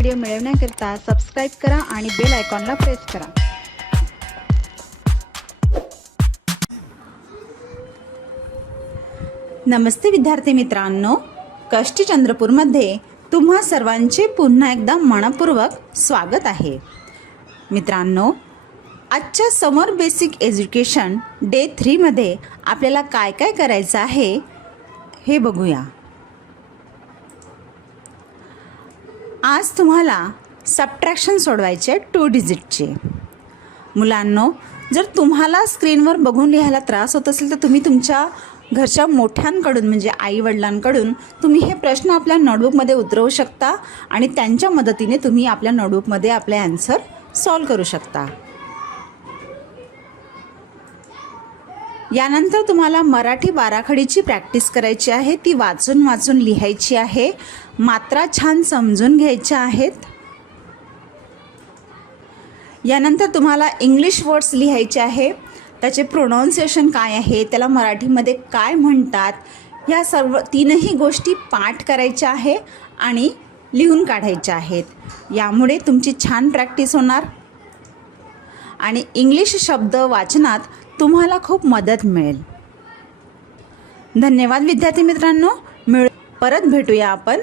Video मिळवण्याकरिता subscribe करा आणि बेल आयकॉनला प्रेस करा। नमस्ते विद्यार्थी मित्रांनो, कष्टी चंद्रपूरमध्ये तुम्हा सर्वांचे पुन्हा एकदा मनपूर्वक स्वागत आहे। मित्रांनो, आजच्या समर बेसिक एज्युकेशन डे 3 मध्ये आपल्याला काय काय करायचं आहे हे बघूया। आज तुम्हाला सबट्रॅक्शन सोडवायचे 2 डिजिटचे। मुलांनो, जर तुम्हाला स्क्रीनवर बघून लिहायला त्रास होत असेल तर तुम्ही तुमच्या घरच्या मोठ्यांकडून म्हणजे आई वडिलांकडून तुम्ही हे प्रश्न आपल्या नोटबुकमध्ये उतरवू शकता आणि त्यांच्या मदतीने तुम्ही आपल्या नोटबुकमध्ये आपले आन्सर सॉल्व करू शकता। यानंतर तुम्हाला मराठी बाराखडीची प्रॅक्टिस करायची आहे, ती वाचून वाचून लिहायची आहे, मात्रा छान समजून घ्यायच्या आहेत। यानंतर तुम्हाला इंग्लिश वर्ड्स लिहायचे आहे, त्याचे प्रोनाउन्सिएशन काय आहे, त्याला मराठीमध्ये काय म्हणतात, ह्या सर्व 3ही गोष्टी पाठ करायच्या आहे आणि लिहून काढायच्या आहेत। यामुळे तुमची छान प्रॅक्टिस होणार आणि इंग्लिश शब्द वाचनात तुम्हाला खूप मदत मिळेल। धन्यवाद विद्यार्थी मित्रांनो, परत भेटूया आपण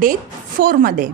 डे 4 मध्ये।